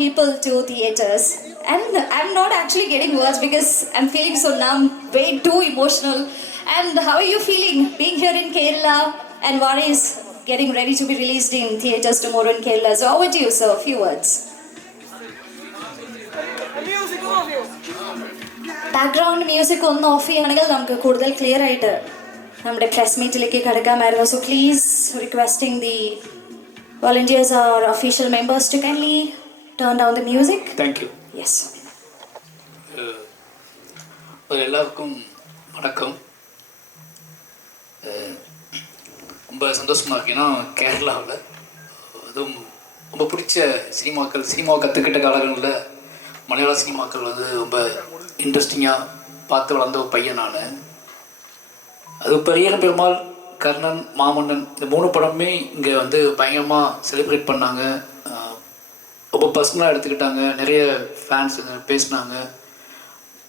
people to theaters. And I'm not actually getting words because I'm feeling so numb, way too emotional. And how are you feeling being here in Kerala and Vare is getting ready to be released in theaters tomorrow in Kerala? So over to you, sir. A few words. Background music ഒന്ന് off ചെയ്യുകയാണെങ്കിൽ നമുക്ക് കൂടുതൽ clear ആയിട്ട് നമ്മുടെ press മീറ്റിലേക്ക് കിടക്കാമായിരുന്നു. So please requesting the volunteers or official members to kindly turn down the music. Thank you. Yes. எல்லாருக்கும் வணக்கம். ரொம்ப சந்தோஷமாக இருக்கேன்னா கேரளாவில் அதுவும் ரொம்ப பிடிச்ச சினிமாவை கற்றுக்கிட்ட காலங்களில் மலையாள சினிமாக்கள் வந்து ரொம்ப இன்ட்ரெஸ்டிங்காக பார்த்து வளர்ந்த ஒரு பையன் நான். அது பெரியன் பெருமாள், கர்ணன், மாமன்னன் இந்த 3 படமுமே இங்கே வந்து பயங்கரமாக செலிப்ரேட் பண்ணாங்க. ரொம்ப பர்சனலாக எடுத்துக்கிட்டாங்க. நிறைய ஃபேன்ஸ் பேசினாங்க.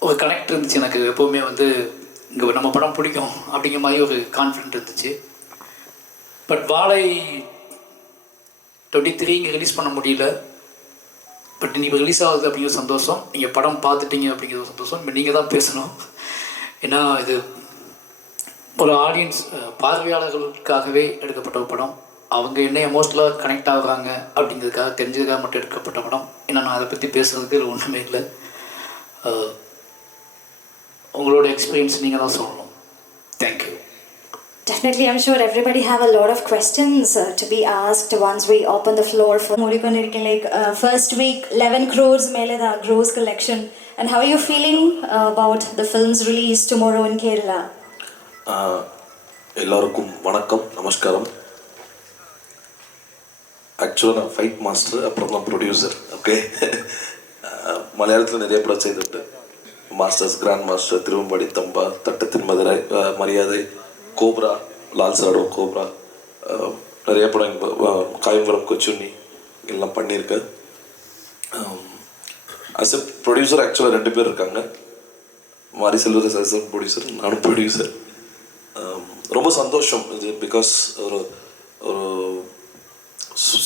ஒரு கனெக்ட் இருந்துச்சு எனக்கு. எப்போவுமே வந்து இங்கே நம்ம படம் பிடிக்கும் அப்படிங்கிற மாதிரி ஒரு கான்ஃபிடென்ட் இருந்துச்சு. பட் வாழை 23 இங்கே ரிலீஸ் பண்ண முடியல. பட் நீங்கள் ரிலீஸ் ஆகுது அப்படிங்கிற சந்தோஷம், நீங்கள் படம் பார்த்துட்டீங்க அப்படிங்கிற ஒரு சந்தோஷம். இப்போ நீங்கள் தான் பேசணும். ஏன்னா இது ஒரு ஆடியன்ஸ் பார்வையாளர்களுக்காகவே எடுக்கப்பட்ட ஒரு படம். அவங்க என்ன எமோஷ்னலாக கனெக்ட் ஆகுறாங்க அப்படிங்கிறதுக்காக தெரிஞ்சதுக்காக மட்டும் எடுக்கப்பட்ட படம். ஏன்னா நான் அதை பற்றி பேசுகிறதுக்கு இது ஒன்றுமே இல்லை. உங்களோட எக்ஸ்பீரியன்ஸ் நீங்கள் தான் சொல்லணும். Thank you. Definitely, I'm sure everybody have a lot of questions to be asked once we open the floor for like first week 11 crores mele the gross collection. And how are you feeling about the film's release tomorrow in Kerala? எல்லாருக்கும் வணக்கம், நமஸ்காரம். ஆக்சுவலாக நான் fight master, அப்புறம் தான் producer. Okay, மலையாளத்தில் நிறைய படம் செய்துவிட்டு Masters, grand master, Thiruvambadi Thamban, தட்டத்தின் மதுரை, மரியாதை, கோப்ரா, லால் சாடோ கோப்ரா, நிறைய படம் காயம்பரம், கொச்சுண்ணி எல்லாம் பண்ணியிருக்கேன். அஸ் எ ப்ரொடியூசர் ஆக்சுவலாக 2 பேர் இருக்காங்க. மாரி செல்வராஜ் அஸ் எ ப்ரொடியூசர், நானும் ப்ரொடியூசர். ரொம்ப சந்தோஷம் இது. பிகாஸ் ஒரு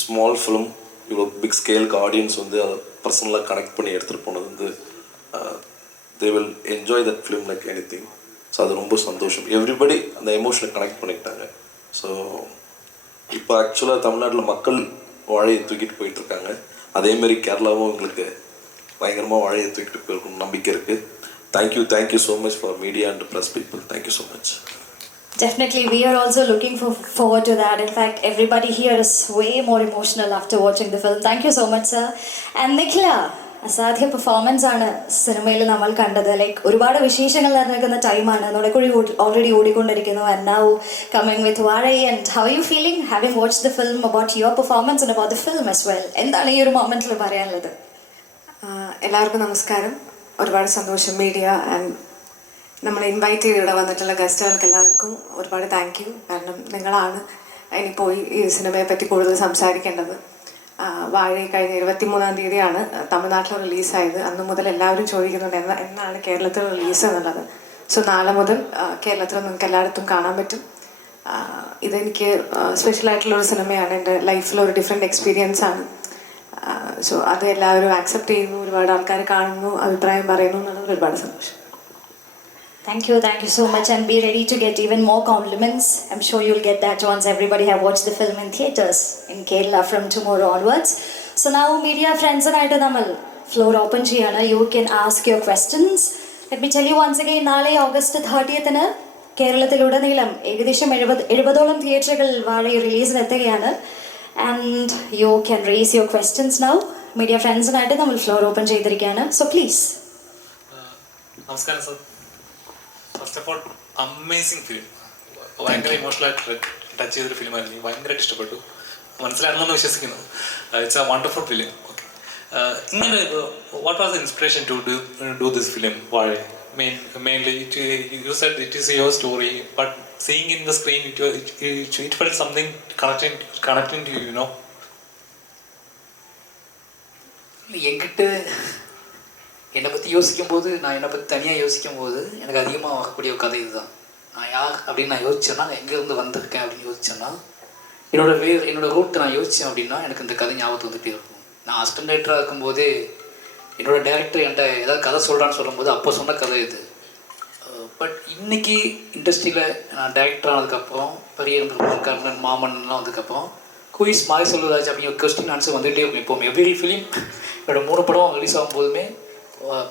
ஸ்மால் ஃபிலிம் இவ்வளோ பிக் ஸ்கேலுக்கு ஆடியன்ஸ் வந்து அதை பர்சனலாக கனெக்ட் பண்ணி எடுத்துகிட்டு போனது வந்து they will enjoy that film like any thing. So அது ரொம்ப சந்தோஷம். எவ்ரிபடி அந்த எமோஷனை கனெக்ட் பண்ணிக்கிட்டாங்க. ஸோ இப்போ ஆக்சுவலாக தமிழ்நாட்டில் மக்கள் வாழையை தூக்கிட்டு போயிட்டுருக்காங்க. அதேமாரி கேரளாவும் உங்களுக்கு பயங்கரமாக வாழையை தூக்கிட்டு போயிருக்கணும் நம்பிக்கை இருக்குது. Thank you so much for media and press people. Thank you so much. Definitely, we are also looking forward to that. In fact, everybody here is way more emotional after watching the film. Thank you so much, sir. And Nikhila, അസാധ്യ performance ആണ് സിനിമയിൽ നമ്മൾ കണ്ടത്. Like ഒരുപാട് വിശേഷങ്ങൾ നിറഞ്ഞിരിക്കുന്ന ടൈമാണ്. Nunakkuzhi already ഓടിക്കൊണ്ടിരിക്കുന്നു. And now coming with Vaazhai. And how you feeling having watched the film, about your performance and about the film as well? എന്താണ് ഈ ഒരു മൊമെന്റിൽ പറയാനുള്ളത്? എല്ലാവർക്കും നമസ്കാരം. ഒരുപാട് സന്തോഷം മീഡിയ ആൻഡ് നമ്മളെ ഇൻവൈറ്റ് ചെയ്ത് ഇവിടെ വന്നിട്ടുള്ള ഗസ്റ്റുകൾക്ക് എല്ലാവർക്കും ഒരുപാട് താങ്ക് യു. കാരണം നിങ്ങളാണ് ഇനി പോയി ഈ സിനിമയെ പറ്റി കൂടുതൽ സംസാരിക്കേണ്ടത്. വാഴ കഴിഞ്ഞ 23-ാം തീയതിയാണ് തമിഴ്നാട്ടിൽ റിലീസായത്. അന്ന് മുതൽ എല്ലാവരും ചോദിക്കുന്നുണ്ട് എന്നാണ് കേരളത്തിൽ റിലീസ് എന്നുള്ളത്. സോ നാളെ മുതൽ കേരളത്തിൽ നിങ്ങൾക്ക് എല്ലായിടത്തും കാണാൻ പറ്റും. ഇതെനിക്ക് സ്പെഷ്യലായിട്ടുള്ളൊരു സിനിമയാണ്. എൻ്റെ ലൈഫിലൊരു ഡിഫറെൻറ്റ് എക്സ്പീരിയൻസ് ആണ്. സോ അത് എല്ലാവരും ആക്സെപ്റ്റ് ചെയ്യുന്നു, ഒരുപാട് ആൾക്കാർ കാണുന്നു, അഭിപ്രായം പറയുന്നു എന്നുള്ളത് ഒരുപാട് സന്തോഷം. Thank you so much, and be ready to get even more compliments. I'm sure you'll get that once everybody have watched the film in theaters in Kerala from tomorrow onwards. So now media friends and I namal floor open cheyana. You can ask your questions. Let me tell you once again, നാളെ August 30th കേരളത്തിലുടനീളം ഏകദേശം 70ഓളം തിയേറ്ററുകൾ വാഴ റിലീസിന് എത്തുകയാണ്. And you can raise your questions now. Media friends and I namal floor open ചെയ്തിരിക്കുകയാണ്. So please. നമസ്കാരം sir. First of all amazing film. ഭയങ്കര ഇമോഷണലായിട്ട് ടച്ച് ചെയ്തൊരു ഫിലിമായിരുന്നു. എനിക്ക് ഭയങ്കരമായിട്ട് ഇഷ്ടപ്പെട്ടു. മനസ്സിലാണെന്ന് വിശ്വസിക്കുന്നു. It's a wonderful film. Okay, ഇങ്ങനെ what was the inspiration to do this film Vaazha? Mainly you said it is your story, but seeing in the screen it felt something connecting to you, you know. என்கிட்ட என்னை பற்றி யோசிக்கும்போது, நான் என்னை பற்றி தனியாக யோசிக்கும்போது எனக்கு அதிகமாக வரக்கூடிய ஒரு கதை இதுதான். நான் யார் அப்படின்னு நான் யோசிச்சேன்னா, நான் எங்கேருந்து வந்திருக்கேன் அப்படின்னு யோசிச்சேன்னா, என்னோடய ரூட் நான் யோசித்தேன் அப்படின்னா எனக்கு இந்த கதை ஞாபகத்தை வந்துகிட்டே இருக்கும். நான் அசிஸ்டன்ட் டைரக்டராக இருக்கும்போது என்னோடய டேரக்டர் என்கிட்ட ஏதாவது கதை சொல்கிறான்னு சொல்லும்போது அப்போ சொன்ன கதை இது. பட் இன்றைக்கி இண்டஸ்ட்ரியில் நான் டைரக்டர் ஆனதுக்கப்புறம் பரியரும் கர்ணன் மாமன்லாம் வந்ததுக்கப்புறம் குயிஸ் மாரி செல்வராஜ் அப்படிங்கிற கொஸ்டின் ஆன்சர் வந்துகிட்டே இருக்கும். இப்போ எவ்ரி ஃபிலிம் என்னோட 3 படம் ரிலீஸ் ஆகும்போதுமே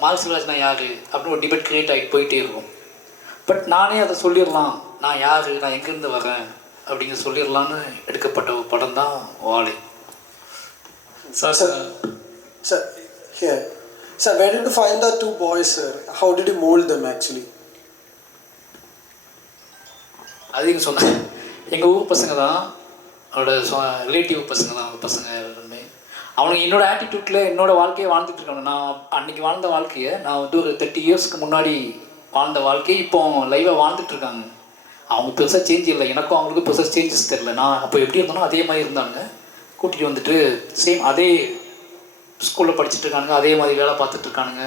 மாரி செல்வராஜ் நான் யார் அப்படின்னு ஒரு டிபேட் க்ரியேட் ஆகிட்டு போயிட்டே இருக்கும். பட் நானே அதை சொல்லிடலாம், நான் யார், நான் எங்கேருந்து வரேன் அப்படிங்கிற சொல்லிடலான்னு எடுக்கப்பட்ட ஒரு படம் தான் வாழை. Sir Sir, here. Sir, where did you find the 2 boys, sir? How did you mold them actually? அதுன்னு சொன்னேன், எங்கள் ஊர் பசங்க தான், அவனோட ரிலேட்டிவ் பசங்க தான். அவங்க பசங்க எல்லாருமே அவனுக்கு என்னோடய ஆட்டிடியூட்டில் என்னோடய வாழ்க்கையை வாழ்ந்துட்டு இருக்காங்க. நான் அன்றைக்கி வாழ்ந்த வாழ்க்கையை நான் வந்து ஒரு 30 இயர்ஸ்க்கு முன்னாடி வாழ்ந்த வாழ்க்கையை இப்போ லைவாக வாழ்ந்துட்டுருக்காங்க. அவங்க பெருசாக சேஞ்ச் இல்லை, எனக்கும் அவங்களுக்கும் பெருசாக சேஞ்சஸ் தெரில. நான் அப்போ எப்படி இருந்தோனோ அதே மாதிரி இருந்தாங்க. கூட்டிகிட்டு வந்துட்டு சேம் அதே ஸ்கூலில் படிச்சுட்ருக்கானுங்க, அதே மாதிரி வேலை பார்த்துட்ருக்கானுங்க,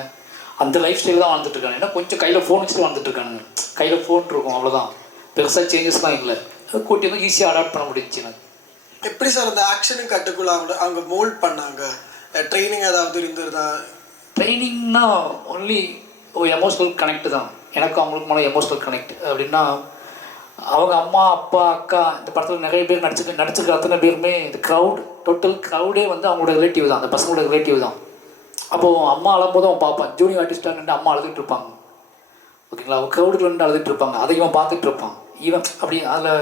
அந்த லைஃப் ஸ்டைல் தான் வாழ்ந்துட்டுருக்காங்க. ஏன்னா கொஞ்சம் கையில் ஃபோன் வச்சுட்டு வாழ்ந்துட்டுருக்கானுங்க. கையில் ஃபோன் இருக்கும், அவ்வளோதான், பெருசாக சேஞ்சஸ்லாம் இல்லை. கூட்டி வந்து ஈஸியாக அடாப்ட் பண்ண முடிஞ்சிச்சு எனக்கு. எப்படி சார் அந்த ஆக்ஷனுக்கு கட்டுக்குள்ள அவங்க மோல்ட் பண்ணாங்க? ட்ரைனிங் ஏதாவது இருந்ததா? ட்ரைனிங்னா ஒன்லி ஒரு எமோஷ்னல் கனெக்ட் தான். எனக்கும் அவங்களுக்குமான எமோஷ்னல் கனெக்ட் அப்படின்னா, அவங்க அம்மா அப்பா அக்கா இந்த படத்தில் நிறைய பேர் நடிச்சிருக்க அத்தனை பேருமே இந்த டோட்டல் க்ரௌடே வந்து அவங்களோட ரிலேட்டிவ் தான், அந்த பசங்களோட ரிலேட்டிவ் தான். அப்போது அம்மா அழும்போது அவன் பார்ப்பான், ஜூனியர் ஆர்டிஸ்டாக நின்று அம்மா அழுதுட்டு இருப்பாங்க, ஓகேங்களா, அவன் க்ரௌடுக்கு நின்று அழுதுட்டு இருப்பாங்க, அதை இவன் பார்த்துட்டு இருப்பான். ஈவன் அப்படி அதில்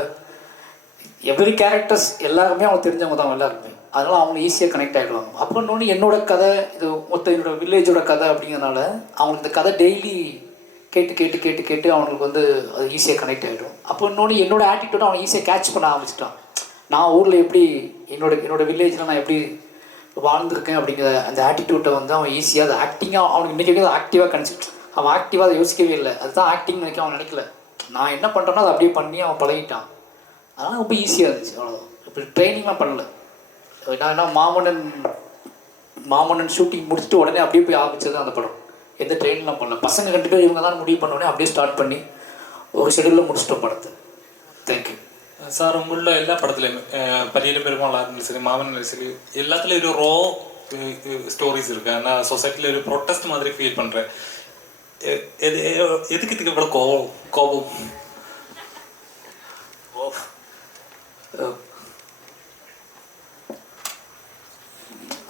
எவ்ரி கேரக்டர்ஸ் எல்லாருமே அவங்க தெரிஞ்சவங்க தான் எல்லாருமே, அதனால் அவங்க ஈஸியாக கனெக்ட் ஆகிடுவாங்க. அப்புறம் இன்னொன்று என்னோடய கதை இது மொத்த என்னோட வில்லேஜோட கதை அப்படிங்கிறனால அவங்களுக்கு இந்த கதை டெய்லி கேட்டு கேட்டு கேட்டு கேட்டு அவனுக்கு வந்து அது ஈஸியாக கனெக்ட் ஆகிடும். அப்போ இன்னொன்று என்னோடய ஆட்டிடியூட் அவனை ஈஸியாக கேட்ச் பண்ண ஆரம்பிச்சிட்டான். நான் ஊரில் எப்படி என்னோட வில்லேஜில் நான் எப்படி வாழ்ந்துருக்கேன் அப்படிங்கிற அந்த ஆட்டிடியூட்டை வந்து அவன் ஈஸியாக அதை ஆக்டிங்காக அவனுக்கு இன்றைக்கி அதை ஆக்டிவாக கணிச்சு அவன் ஆக்டிவாக அதை யோசிக்கவே இல்லை. அதுதான் ஆக்டிங் நினைக்க அவன் நினைக்கல. நான் என்ன பண்ணுறேனோ அதை அப்படியே பண்ணி அவன் பழகிட்டான். அதனால் ரொம்ப ஈஸியாக இருந்துச்சு, அவ்வளோதான். இப்படி ட்ரைனிங்லாம் பண்ணல. நான் என்ன மாமன்னன் ஷூட்டிங் முடிச்சுட்டு உடனே அப்படியே போய் ஆரம்பிச்சது அந்த படம். எந்த ட்ரெயின்லாம் பண்ணல. பசங்க 2 பேர் இவங்க தான் முடிவு பண்ணோடனே அப்படியே ஸ்டார்ட் பண்ணி ஒரு ஷெடியூலில் முடிச்சிட்டோம் படத்தை. Thank you sir. உங்களோட எல்லா படத்துலையுமே பரியரும் பெருமாளாக இருந்தாலும் சரி, மாமன் இருந்தாலும் சரி, எல்லாத்துலேயும் ஒரு ரோ ஸ்டோரிஸ் இருக்குது. ஆனால் சொசைட்டியில் ஒரு ப்ரொட்டஸ்ட் மாதிரி ஃபீல் பண்ணுறேன். எதுக்கு இதுக்கு இவ்வளோ கோபம்?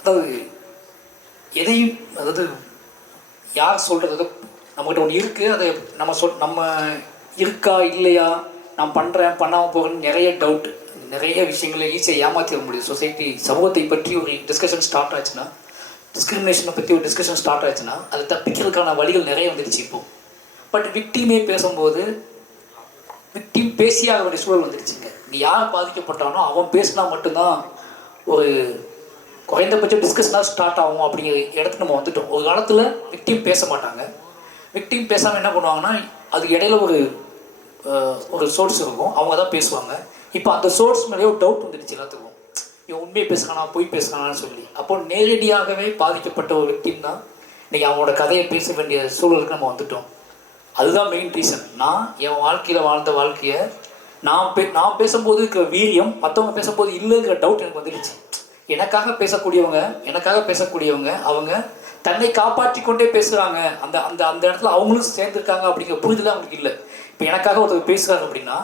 அதாவது எதையும், அதாவது யார் சொல்கிறது, நம்மகிட்ட ஒன்று இருக்குது, அதை நம்ம இருக்கா இல்லையா, நான் பண்ணுறேன் பண்ணாமல் போகிறேன்னு நிறைய டவுட், நிறைய விஷயங்களை ஈஸியாக ஏமாற்றிட முடியும். சொசைட்டி சமூகத்தை பற்றி ஒரு டிஸ்கஷன் ஸ்டார்ட் ஆச்சுன்னா, டிஸ்கிரிமினேஷனை பற்றி ஒரு டிஸ்கஷன் ஸ்டார்ட் ஆச்சுன்னா அதை தப்பிக்கிறதுக்கான வழிகள் நிறைய வந்துடுச்சு இப்போது. பட் விக்டிமே பேசும்போது விக்டிம் பேசியாக வேண்டிய சூழல் வந்துடுச்சுங்க. இங்கே யார் பாதிக்கப்பட்டானோ அவன் பேசினா மட்டும்தான் ஒரு குறைந்தபட்சம் டிஸ்கஷனாக ஸ்டார்ட் ஆகும் அப்படிங்கிற இடத்துக்கு நம்ம வந்துட்டோம். ஒரு காலத்தில் விக்டிம் பேச மாட்டாங்க. விக்டிம் பேசாமல் என்ன பண்ணுவாங்கன்னா, அது இடையில ஒரு சோர்ஸ் இருக்கும், அவங்க தான் பேசுவாங்க. இப்போ அந்த சோர்ஸ் மேலேயே ஒரு டவுட் வந்துடுச்சு எல்லாத்துக்கும், இவன் உண்மையை பேசுகிறானா பொய் பேசுகிறானான்னு சொல்லி. அப்போ நேரடியாகவே பாதிக்கப்பட்ட ஒரு விக்டிம் தான் இன்றைக்கி அவங்களோட கதையை பேச வேண்டிய சூழலுக்கு நம்ம வந்துட்டோம். அதுதான் மெயின் ரீசன். நான் என் வாழ்க்கையில் வாழ்ந்த வாழ்க்கையை நான் பேசும்போது இருக்கிற வீரியம் மற்றவங்க பேசும்போது இல்லைங்கிற டவுட் எனக்கு வந்துடுச்சு. எனக்காக பேசக்கூடியவங்க அவங்க தன்னை காப்பாற்றி கொண்டே பேசுகிறாங்க, அந்த அந்த அந்த இடத்துல அவங்களும் சேர்ந்துருக்காங்க அப்படிங்கிற புரிதல் அவங்களுக்கு இல்லை. இப்போ எனக்காக ஒருத்தர் பேசுகிறாரு அப்படின்னா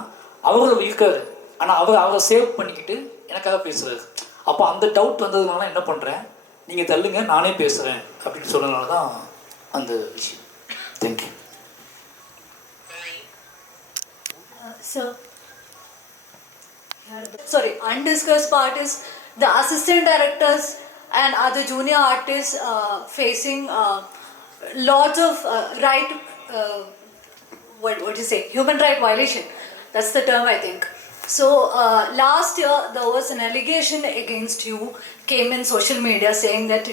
அவர்கள் இருக்காரு, ஆனால் அவரை சேவ் பண்ணிக்கிட்டு எனக்காக பேசுகிறாரு. அப்போ அந்த டவுட் வந்ததுனால என்ன பண்ணுறேன், நீங்கள் தள்ளுங்க நானே பேசுகிறேன் அப்படின்னு சொன்னதுனால தான் அந்த விஷயம். Thank you. Sorry, undiscussed part is the assistant directors and other junior artists facing lots of what do you say, human right violation. That's the term, I think. So last year there was an allegation against you, came in social media saying that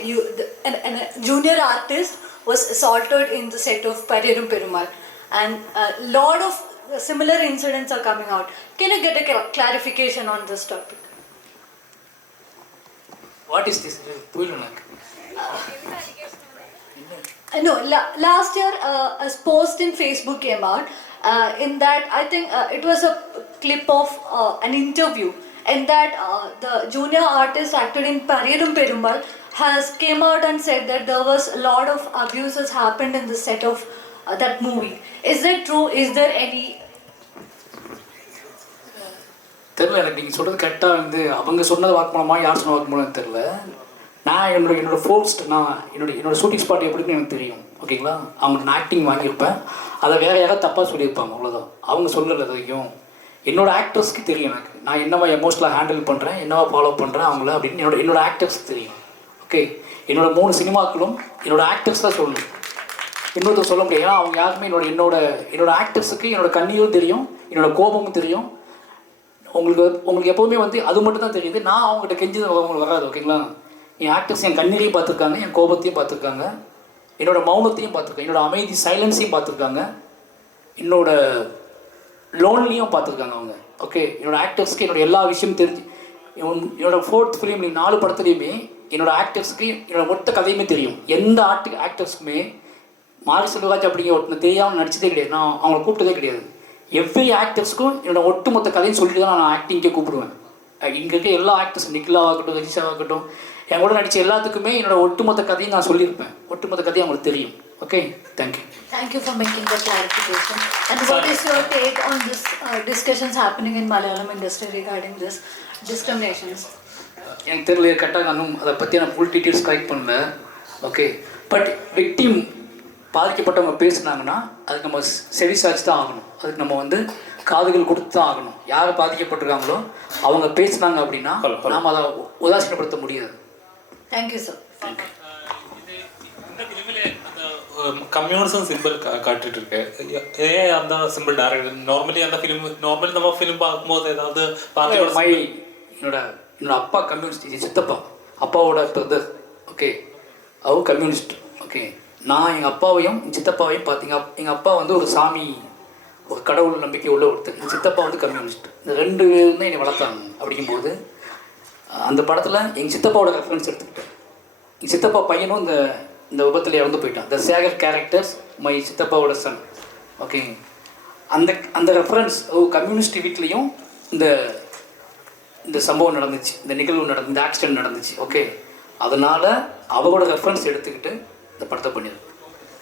a junior artist was assaulted in the set of Pariyarum Perumal, and a lot of similar incidents are coming out. Can you get a clarification on this topic? What is this? No, last year a post in Facebook came out. In that, I think it was a clip of an interview. In that, the junior artist acted in Pariyarum Perumal has came out and said that there was a lot of abuses happened in the set of that movie. Is that true? Is there any? தெரில, எனக்கு நீங்கள் சொல்கிறது கரெக்டாக வந்து அவங்க சொன்னது வாக்குமூலமா யார் சொன்ன வாக்குமூலம் தெரில. நான் என்னோட ஃபோர்ஸ்ட் நான் என்னோட ஷூட்டிங் ஸ்பாட் எப்படின்னு எனக்கு தெரியும். ஓகேங்களா, அவங்க நான் ஆக்டிங் வாங்கியிருப்பேன், அதை வேறு யாராவது தப்பாக சொல்லியிருப்பாங்க, அவ்வளோதான். அவங்க சொல்லலை வரைக்கும் என்னோடய ஆக்டர்ஸ்க்கு தெரியும் எனக்கு நான் என்னவா எமோஷனலாக ஹேண்டில் பண்ணுறேன், என்னவா ஃபாலோ பண்ணுறேன் அவங்கள அப்படின்னு என்னோட ஆக்டர்ஸ்க்கு தெரியும். ஓகே, என்னோடய 3 சினிமாக்களும் என்னோடய ஆக்டர்ஸ் தான் சொல்லணும், இன்னொருத்தர் சொல்ல முடியாது. ஏன்னா அவங்க யாருமே என்னோட ஆக்டர்ஸுக்கு என்னோடய கண்ணீரும் தெரியும், என்னோடய கோபமும் தெரியும். உங்களுக்கு எப்போவுமே வந்து அது மட்டும் தான் தெரியுது. நான் அவங்ககிட்ட கெஞ்சது அவங்களுக்கு வராது. ஓகேங்களா, என் ஆக்டர்ஸ் என் கண்ணீரையும் பார்த்துருக்காங்க, என் கோபத்தையும் பார்த்துருக்காங்க, என்னோடய மௌனத்தையும் பார்த்துருக்காங்க, என்னோடய அமைதி சைலன்ஸையும் பார்த்துருக்காங்க, என்னோட லோன்லியும் பார்த்துருக்காங்க அவங்க. ஓகே, என்னோடய ஆக்டர்ஸ்க்கு என்னோடய எல்லா விஷயமும் தெரிஞ்சு என்னோடய 4th ஃபிலிம் 4 படத்துலையுமே என்னோடய ஆக்டர்ஸ்க்கு என்னோடய மொத்த கதையுமே தெரியும். எந்த ஆக்டர்ஸ்க்குமே மாரி செல்வராஜ் அப்படிங்கிற ஒருத்தனை தெரியாமல் நடிச்சதே கிடையாது, நான் அவங்கள கூப்பிட்டதே கிடையாது. எவ்ரி ஆக்டர்ஸ்க்கும் என்னோடய ஒட்டுமொத்த கதையும் சொல்லிட்டு தான் நான் ஆக்டிங்கே கூப்பிடுவேன். இங்கே இருக்க எல்லா ஆக்டர்ஸ் நிக்கிலாவாகட்டும், ரஜிஷாவாகட்டும், என் கூட நடித்த எல்லாத்துக்குமே என்னோட ஒட்டுமொத்த கதையும் நான் சொல்லியிருப்பேன், ஒட்டுமொத்த கதையும் அவங்களுக்கு தெரியும். Okay, thank you. Thank you for making the clarification. And what is your take on this discussions happening in Malayalam industry regarding this discriminations? எனக்கு தெரியல, கரெக்டாக நானும் அதை பற்றி நான் ஃபுல் டீட்டெயில்ஸ் கலெக்ட் பண்ணல. ஓகே, பட் விக்டிம் பாதிக்கப்பட்டவங்க பேசுனாங்கன்னா அதுக்கு நம்ம செவி சாய்ச்சி தான் ஆகணும், அதுக்கு நம்ம வந்து காதுகள் கொடுத்து தான் ஆகணும். யார் பாதிக்கப்பட்டிருக்காங்களோ அவங்க பேசுனாங்க அப்படின்னா நாம் அதை உதாசீனப்படுத்த முடியாது. Thank you, sir. தேங்க்யூ. இந்த ஃபிலிமில் அந்த கம்யூனிசம் சிம்பிள் காட்டிட்டு இருக்கு. ஏன் அந்த சிம்பிள் டேரக்ட் நார்மலி அந்த நார்மலி நம்ம ஃபிலிம் பார்க்கும்போது ஏதாவது என்னோட அப்பா கம்யூனிஸ்ட், இது சித்தப்பா, அப்பாவோட பிரதர். ஓகே, அவர் கம்யூனிஸ்ட். ஓகே, நான் எங்கள் அப்பாவையும் சித்தப்பாவையும் பார்த்தீங்க, எங்கள் அப்பா வந்து ஒரு சாமி, ஒரு கடவுள் நம்பிக்கை உள்ள ஒருத்தர், எங்கள் சித்தப்பா வந்து கம்யூனிஸ்ட். இந்த 2 பேரும் தான் என்னை வளர்த்தாங்க. அப்படிங்கும்போது அந்த படத்தில் எங்கள் சித்தப்பாவோட ரெஃபரன்ஸ் எடுத்துக்கிட்டேன். எங்கள் சித்தப்பா பையனும் இந்த விபத்தில் இறந்து போயிட்டான். த சேகர் கேரக்டர்ஸ் மை சித்தப்பாவோட சன். ஓகே, அந்த ரெஃபரன்ஸ் கம்யூனிஸ்ட் வீட்லேயும் இந்த சம்பவம் நடந்துச்சு, இந்த நிகழ்வு இந்த ஆக்சிடென்ட் நடந்துச்சு. ஓகே, அதனால் அவரோட ரெஃபரன்ஸ் எடுத்துக்கிட்டு இந்த படத்தை பண்ணியிருக்கேன்.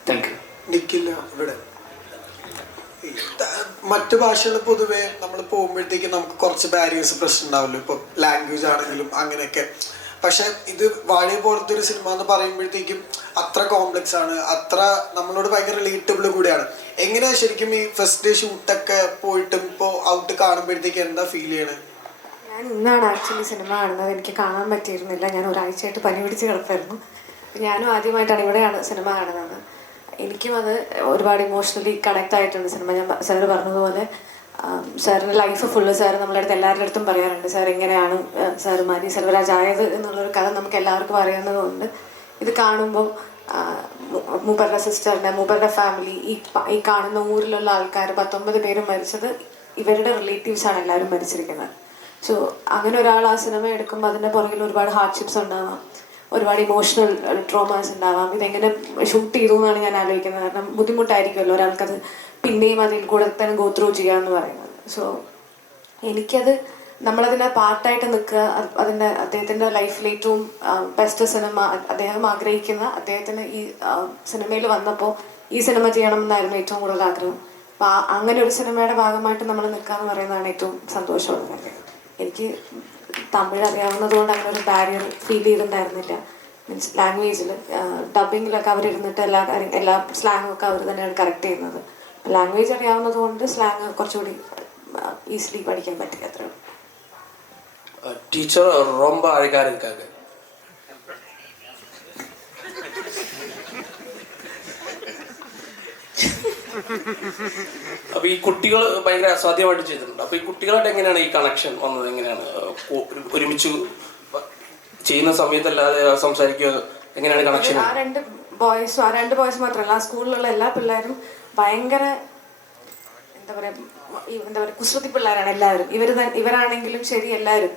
Thank you. നിക്കില്ല ഇവിടെ മറ്റു ഭാഷകൾ പൊതുവെ നമ്മൾ പോകുമ്പോഴത്തേക്കും നമുക്ക് കുറച്ച് ബാരിയേഴ്സ് പ്രശ്നം ഉണ്ടാവില്ല, ഇപ്പോൾ ലാംഗ്വേജ് ആണെങ്കിലും അങ്ങനെയൊക്കെ. പക്ഷെ ഇത് വാഴയെ പോലത്തെ ഒരു സിനിമ എന്ന് പറയുമ്പോഴത്തേക്കും അത്ര കോംപ്ലക്സ് ആണ്, അത്ര നമ്മളോട് ഭയങ്കര റിലേറ്റബിൾ കൂടിയാണ്. എങ്ങനെയാ ശരിക്കും ഈ ഫസ്റ്റ് ഡേ ഷൂട്ടൊക്കെ പോയിട്ടും ഇപ്പോൾ ഔട്ട് കാണുമ്പോഴത്തേക്കും എന്താ ഫീൽ ചെയ്യണേ? ഞാൻ ഇന്നാണ് ആക്ച്വലി സിനിമ കാണുന്നത്, എനിക്ക് കാണാൻ പറ്റിയിരുന്നില്ല, ഞാൻ ഒരാഴ്ചയായിട്ട് പനി പിടിച്ച് കിടപ്പായിരുന്നു. ഞാനും ആദ്യമായിട്ടാണ് ഇവിടെയാണ് സിനിമ കാണുന്നത്. എനിക്കും അത് ഒരുപാട് ഇമോഷണലി കണക്ട് ആയിട്ടുണ്ട് സിനിമ. ഞാൻ സാറ് പറഞ്ഞതുപോലെ സാറിൻ്റെ ലൈഫ് ഫുള്ള് സാറ് നമ്മളുടെ അടുത്ത് എല്ലാവരുടെ അടുത്തും പറയാറുണ്ട്, സാർ എങ്ങനെയാണ് സാർ മാരി സെൽവരാജ് ആയത് എന്നുള്ളൊരു കഥ നമുക്ക് എല്ലാവർക്കും അറിയുന്നതുകൊണ്ട് ഇത് കാണുമ്പോൾ മൂപ്പരുടെ സിസ്റ്ററിൻ്റെ, മൂപ്പരുടെ ഫാമിലി, ഈ കാണുന്ന ഊരിലുള്ള ആൾക്കാർ 19 പേരും മരിച്ചത് ഇവരുടെ റിലേറ്റീവ്സാണ് എല്ലാവരും മരിച്ചിരിക്കുന്നത്. സോ അങ്ങനെ ഒരാൾ ആ സിനിമ എടുക്കുമ്പോൾ അതിൻ്റെ പുറകിൽ ഒരുപാട് ഹാർഡ്ഷിപ്സ് ഉണ്ടാവാം, ഒരുപാട് ഇമോഷണൽ ട്രോമാസ് ഉണ്ടാവാം. ഇതെങ്ങനെ ഷൂട്ട് ചെയ്തു എന്നാണ് ഞാൻ ആലോചിക്കുന്നത്. കാരണം ബുദ്ധിമുട്ടായിരിക്കുമല്ലോ ഒരാൾക്കത് പിന്നെയും അതിൽ കൂടെ തന്നെ ഗോ ത്രൂ ചെയ്യാമെന്ന് പറയുന്നത്. സോ എനിക്കത് നമ്മളതിനെ പാർട്ടായിട്ട് നിൽക്കുക, അദ്ദേഹത്തിൻ്റെ ലൈഫിൽ ഏറ്റവും ബെസ്റ്റ് സിനിമ അദ്ദേഹം ആഗ്രഹിക്കുന്ന, അദ്ദേഹത്തിന് ഈ സിനിമയിൽ വന്നപ്പോൾ ഈ സിനിമ ചെയ്യണമെന്നായിരുന്നു ഏറ്റവും കൂടുതൽ ആഗ്രഹം. അപ്പോൾ അങ്ങനെ ഒരു സിനിമയുടെ ഭാഗമായിട്ട് നമ്മൾ നിൽക്കുക എന്ന് പറയുന്നതാണ് ഏറ്റവും സന്തോഷമുള്ള കാര്യം. എനിക്ക് തമിഴ് അറിയാവുന്നത് കൊണ്ട് അങ്ങനെ ഒരു ബാരിയർ ഫീൽ ചെയ്തിട്ടുണ്ടായിരുന്നില്ല. മീൻസ് ലാംഗ്വേജിൽ ഡബിങ്ങിലൊക്കെ അവരിരുന്നിട്ട് എല്ലാ സ്ലാങ്ങും ഒക്കെ അവർ തന്നെയാണ് കറക്റ്റ് ചെയ്യുന്നത്. ലാംഗ്വേജ് അറിയാവുന്നത് കൊണ്ട് സ്ലാങ് കുറച്ചുകൂടി ഈസിലി പഠിക്കാൻ പറ്റി. അത്ര ടീച്ചർ ரொம்ப அழகா இருக்காங்க. അപ്പൊ ഈ കുട്ടികൾ ഭയങ്കര അസാധ്യമായിട്ട് ചെയ്തിട്ടുണ്ട്. അപ്പൊ ഈ കുട്ടികളായിട്ട് എങ്ങനെയാണ് ഈ കണക്ഷൻ വന്നത്? എങ്ങനെയാണ് ഒരുമിച്ച് ചെയ്യുന്ന സമയത്തല്ലാതെ സംസാരിക്കുക, എങ്ങനെയാണ് കണക്ഷൻ? ആ രണ്ട് ബോയ്സ് മാത്രമല്ല, ആ സ്കൂളിലുള്ള എല്ലാ പിള്ളേരും ഭയങ്കര എന്താ പറയുക കുസൃതി പിള്ളേരാണ് എല്ലാവരും. ഇവരാണെങ്കിലും ശരി എല്ലാവരും.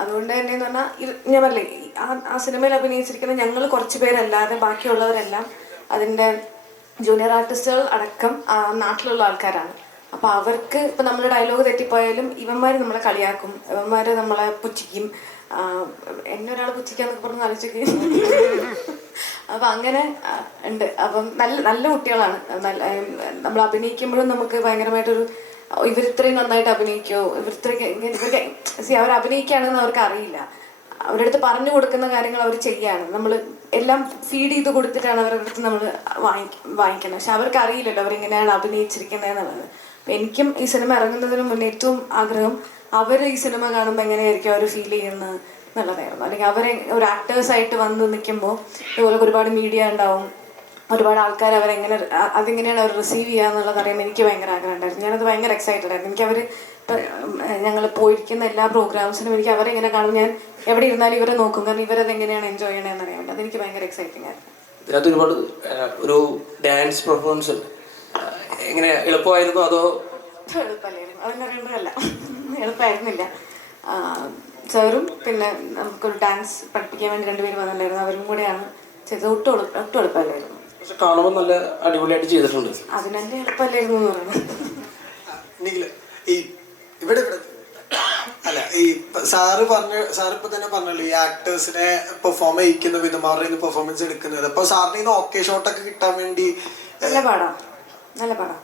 അതുകൊണ്ട് തന്നെ എന്ന് പറഞ്ഞാൽ ഞാൻ പറഞ്ഞില്ലേ, ആ സിനിമയിൽ അഭിനയിച്ചിരിക്കുന്ന ഞങ്ങൾ കുറച്ച് പേരല്ലാതെ ബാക്കിയുള്ളവരെല്ലാം അതിൻ്റെ ജൂനിയർ ആർട്ടിസ്റ്റുകൾ അടക്കം നാട്ടിലുള്ള ആൾക്കാരാണ്. അപ്പോൾ അവർക്ക് ഇപ്പം നമ്മൾ ഡയലോഗ് തെറ്റിപ്പോയാലും ഇവന്മാർ നമ്മളെ കളിയാക്കും, ഇവന്മാർ നമ്മളെ പുച്ഛിക്കും, എന്നെ ഒരാൾ പുച്ഛിക്കാന്നൊക്കെ പറഞ്ഞ് ആലോചിക്ക്. അപ്പം അങ്ങനെ ഉണ്ട്. അപ്പം നല്ല നല്ല കുട്ടികളാണ്. നമ്മൾ അഭിനയിക്കുമ്പോഴും നമുക്ക് ഭയങ്കരമായിട്ടൊരു ഇവരിത്രയും നന്നായിട്ട് അഭിനയിക്കുമോ, ഇവർക്ക് അവർ അഭിനയിക്കുകയാണെന്ന് അവർക്ക് അറിയില്ല. അവരുടെ അടുത്ത് പറഞ്ഞു കൊടുക്കുന്ന കാര്യങ്ങൾ അവർ ചെയ്യാണ്. നമ്മൾ എല്ലാം ഫീഡ് ചെയ്ത് കൊടുത്തിട്ടാണ് അവരുടെ അടുത്ത് നമ്മൾ വാങ്ങിക്കുന്നത്. പക്ഷെ അവർക്ക് അറിയില്ലല്ലോ അവരെങ്ങനെയാണ് അഭിനയിച്ചിരിക്കുന്നത് എന്നുള്ളത്. അപ്പം എനിക്കും ഈ സിനിമ ഇറങ്ങുന്നതിന് മുന്നേ ഏറ്റവും ആഗ്രഹം അവർ ഈ സിനിമ കാണുമ്പോൾ എങ്ങനെയായിരിക്കും അവർ ഫീൽ ചെയ്യുന്നത് എന്നുള്ളതായിരുന്നു. അല്ലെങ്കിൽ അവരെ ഒരു ആക്ടേഴ്സായിട്ട് വന്ന് നിൽക്കുമ്പോൾ ഇതുപോലെ ഒരുപാട് മീഡിയ ഉണ്ടാവും, ഒരുപാട് ആൾക്കാർ അതെങ്ങനെയാണ് അവർ റിസീവ് ചെയ്യുക എന്നുള്ളത് അറിയാൻ എനിക്ക് ഭയങ്കര ആഗ്രഹം ഉണ്ടായിരുന്നു. ഞാനത് ഭയങ്കര എക്സൈറ്റഡ് ആയിരുന്നു. എനിക്കവർ ഞങ്ങൾ പോയിരിക്കുന്ന എല്ലാ പ്രോഗ്രാംസിനും എനിക്ക് അവരെ എങ്ങനെ കാണും, ഞാൻ എവിടെ ഇരുന്നാലും ഇവരെ നോക്കും. കാരണം ഇവരത് എങ്ങനെയാണ് എൻജോയ് ചെയ്യണമെന്ന് അറിയാൻ വേണ്ടി അതെനിക്ക് ഭയങ്കര എക്സൈറ്റിംഗ് ആയിരുന്നു. ഇതിനകത്ത് ഒരുപാട് ഒരു ഡാൻസ് പെർഫോമൻസ് ഉണ്ട്. എങ്ങനെ എളുപ്പമായിരുന്നു അതോ? എളുപ്പമല്ലായിരുന്നു, അതിനറിയുന്നതല്ല, എളുപ്പമായിരുന്നില്ല. സാറും പിന്നെ നമുക്കൊരു ഡാൻസ് പഠിപ്പിക്കാൻ വേണ്ടി 2 പേര് വന്നിട്ടുണ്ടായിരുന്നു, അവരും കൂടെയാണ് ചെയ്തത്. ഒട്ടും എളുപ്പമല്ലായിരുന്നു. പക്ഷെ കാണുമ്പോൾ നല്ല അടിപൊളിയായിട്ട് ചെയ്തിട്ടുണ്ട്. അതിനെന്റെ എളുപ്പമല്ലായിരുന്നു എന്ന് പറയുന്നത്. ഇവിടെ അല്ല, ഈ സാറ് ഇപ്പൊ തന്നെ പറഞ്ഞല്ലോ ഈ ആക്ടേഴ്സിനെ പെർഫോം ചെയ്യിക്കുന്ന വിധം, അവരുടെ പെർഫോമൻസ് എടുക്കുന്നത്. അപ്പൊ സാറിന് ഓക്കെ ഷോട്ടൊക്കെ കിട്ടാൻ വേണ്ടി നല്ല പാടാം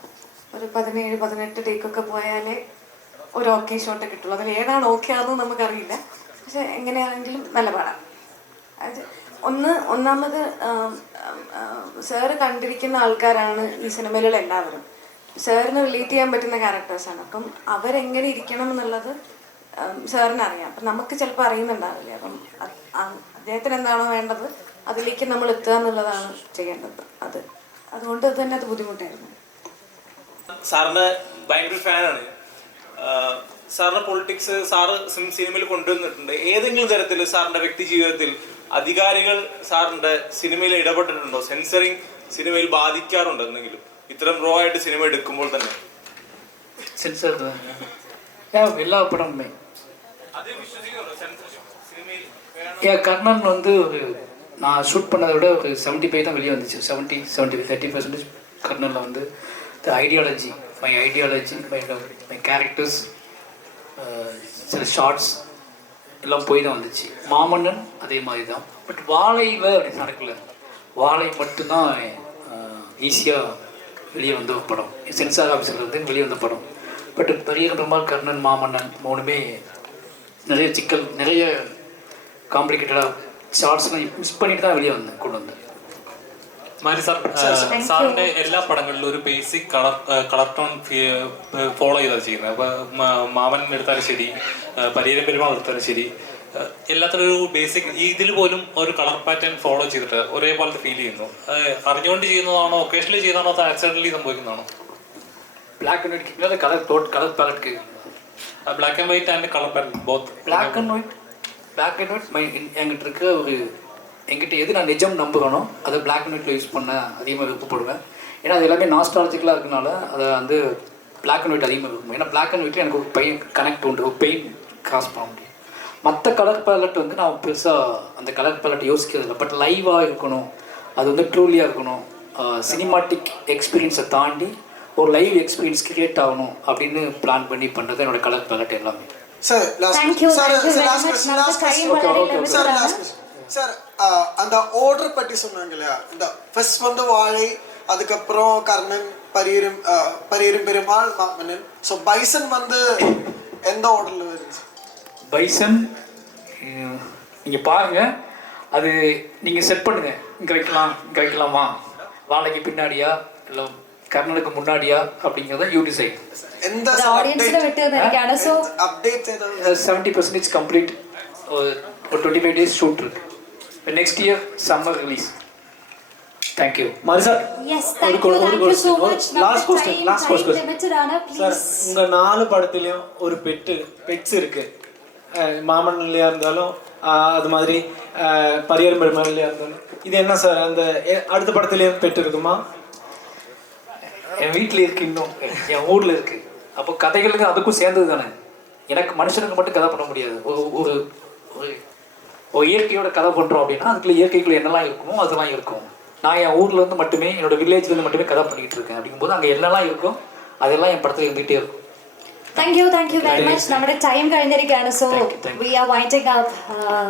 ഒരു 17-18 ടേക്കൊക്കെ പോയാലേ ഒരു ഓക്കെ ഷോട്ട് കിട്ടുള്ളൂ. അതിൽ ഏതാണ് ഓക്കെ ആണെന്ന് നമുക്കറിയില്ല. പക്ഷെ എങ്ങനെയാണെങ്കിലും നല്ല പാടാം. അത് ഒന്നാമത് സാറ് കണ്ടിരിക്കുന്ന ആൾക്കാരാണ് ഈ സിനിമയിലുള്ള എല്ലാവരും. സാറിന് റിലേറ്റ് ചെയ്യാൻ പറ്റുന്ന ക്യാരക്ടേഴ്സാണ്. അപ്പം അവരെങ്ങനെ ഇരിക്കണം എന്നുള്ളത് സാറിന് അറിയാം. അപ്പം നമുക്ക് ചിലപ്പോൾ അറിയുന്നുണ്ടാവില്ല. അപ്പം അദ്ദേഹത്തിന് എന്താണോ വേണ്ടത് അതിലേക്ക് നമ്മൾ എത്തുക എന്നുള്ളതാണ് ചെയ്യേണ്ടത്. അതുകൊണ്ട് തന്നെ അത് ബുദ്ധിമുട്ടായിരുന്നു. സാറിൻ്റെ ഭയങ്കര ഫാനാണ്. സാറിൻ്റെ പൊളിറ്റിക്സ് സാറ് സിനിമയിൽ കൊണ്ടുവന്നിട്ടുണ്ട്. ഏതെങ്കിലും തരത്തിൽ സാറിൻ്റെ വ്യക്തി ജീവിതത്തിൽ അധികാരികൾ സാറിൻ്റെ സിനിമയിൽ ഇടപെട്ടിട്ടുണ്ടോ? സെൻസറിങ് സിനിമയിൽ ബാധിക്കാറുണ്ടോ എന്തെങ്കിലും, ഇത്തരം റോ ആയിട്ട് സിനിമ എടുക്കുമ്പോൾ തന്നെ? சென்சார் எல்லா படமுமே கர்ணன் வந்து ஒரு நான் ஷூட் பண்ணதை விட ஒரு 75 தான் வெளியே வந்துச்சு. 30% கர்ணனில் வந்து ஐடியாலஜி மை கேரக்டர்ஸ் சில ஷார்ட்ஸ் எல்லாம் போய் தான் வந்துச்சு. மாமன்னன் அதே மாதிரி தான். பட் வாழையில் அப்படி நடக்கல. வாழை மட்டும்தான் ஈஸியாக வெளியே வந்த படம். சென்சார் ஆஃபீஸில் இருந்து வெளியே வந்த படம். பட் பெரிய பெருமாள், கர்ணன், மாமன்னன் 3மே நிறைய சிக்கல், நிறைய காம்ப்ளிகேட்டடாக ஷார்ட்ஸ்லாம் மிஸ் பண்ணிட்டு தான் வெளியே கொண்டு வந்தேன். മാരി സാറിൻ്റെ എല്ലാ പടങ്ങളിലും ഒരു ബേസിക് കളർ ടോൺ ഫോളോ ചെയ്താണ് ചെയ്യുന്നത്. അപ്പോൾ മാമൻ എടുത്താലും ശരി, പരിയേരം പെരുമാൾ എടുത്താലും ശരി, എല്ലാത്തിനും ഒരു ബേസിക് ഇതിൽ പോലും ഒരു കളർ പാറ്റേൺ ഫോളോ ചെയ്തിട്ട് ഒരേപോലത്തെ ഫീൽ ചെയ്യുന്നു. അറിഞ്ഞുകൊണ്ട് ചെയ്യുന്നതാണോ, ഒക്കേഷണലി ചെയ്യുന്നതാണോ, അത് ആക്സിഡൻ്റലി സംഭവിക്കുന്നതാണോ? Black and white colour palette black and white and colour palette both. Black and white என்கிட்ட இருக்க என்கிட்ட எது நான் நிஜம் நம்புகிறனோ அதை பிளாக் அண்ட் ஒயிட்டில் யூஸ் பண்ண அதிகமாக விருப்பப்படுவேன். ஏன்னா அது எல்லாமே நாஸ்டாலஜிக்கலாக இருக்கனால அதை வந்து பிளாக் அண்ட் ஒயிட் அதிகமாக விரும்புவேன். ஏன்னா பிளாக் அண்ட் ஒயிட்டில் எனக்கு ஒரு கனெக்ட் உண்டு, ஒரு பெயின் கிராஸ் பண்ண முடியும். மற்ற கலர் பேலட் வந்து நான் பெருசாக அந்த கலர் பேலட் யோசிக்கிறதில்ல. பட் லைவாக இருக்கணும், அது வந்து ட்ரூலியாக இருக்கணும், சினிமாட்டிக் எக்ஸ்பீரியன்ஸை தாண்டி ஒரு லைவ் எக்ஸ்பீரியன்ஸ் கிரியேட் ஆகணும் அப்படின்னு பிளான் பண்ணி பண்ணுறது என்னோட கலர் பேலட் எல்லாமே. சார் அந்த ஆர்டர் பற்றி சொன்னாங்க இல்லையா, இந்த ஃபர்ஸ்ட் வந்து வாழை, அதுக்கப்புறம் கர்ணன், பரியரும் பெருமாள், மாமன்னன். ஸோ பைசன் வந்து எந்த ஆர்டரில் வருது? பைசன் நீங்கள் பாருங்கள், அது நீங்கள் செட் பண்ணுங்கள். இங்கே வைக்கலாமா, வாழைக்கு பின்னாடியா இல்லை கர்ணனுக்கு முன்னாடியா அப்படிங்கிறத யூ டிசைட். எந்த ஆடியன்ஸ்ல விட்டுறதுக்கான சோ அப்டேட் 70% கம்ப்ளீட். ஒரு 25 டேஸ் ஷூட் இருக்கு. Next year summer release. Thank you. மாரி sir, yes, thank you so much. Last question limited ஆன சார், ப்ளீஸ். உங்க 4 படத்துலயும் ஒரு பெட்ஸ் இருக்கு. மாமன்னன்லயா இருந்தாலும் அது மாதிரி பரியரும் பெருமாள்லயா இருந்தாலும், இது என்ன சார் அந்த அடுத்த படத்துலயும் பெட் இருக்குமா? என் வீட்டில் இருக்குது, இன்னும் என் ஊரில் இருக்குது. அப்போ கதைகளுக்கு அதுக்கும் சேர்ந்தது தானே. எனக்கு மனுஷனுக்கு மட்டும் கதை பண்ண முடியாது. ஒரு ஒரு இயற்கையோட கதை பண்ணுறோம் அப்படின்னா அதுக்குள்ள இயற்கைக்குள்ள என்னெல்லாம் இருக்குமோ அதெல்லாம் இருக்கும். நான் என் ஊர்லேருந்து மட்டுமே, என்னோடய வில்லேஜ்லேருந்து மட்டுமே கதை பண்ணிக்கிட்டு இருக்கேன். அப்படிங்கும்போது அங்கே என்னெல்லாம் இருக்கும் அதெல்லாம் என் படத்தில் இருந்துகிட்டே இருக்கும். Thank you very much. നമ്മുടെ ടൈം കഴിഞ്ഞിരിക്കുകയാണ്. So we R winding up.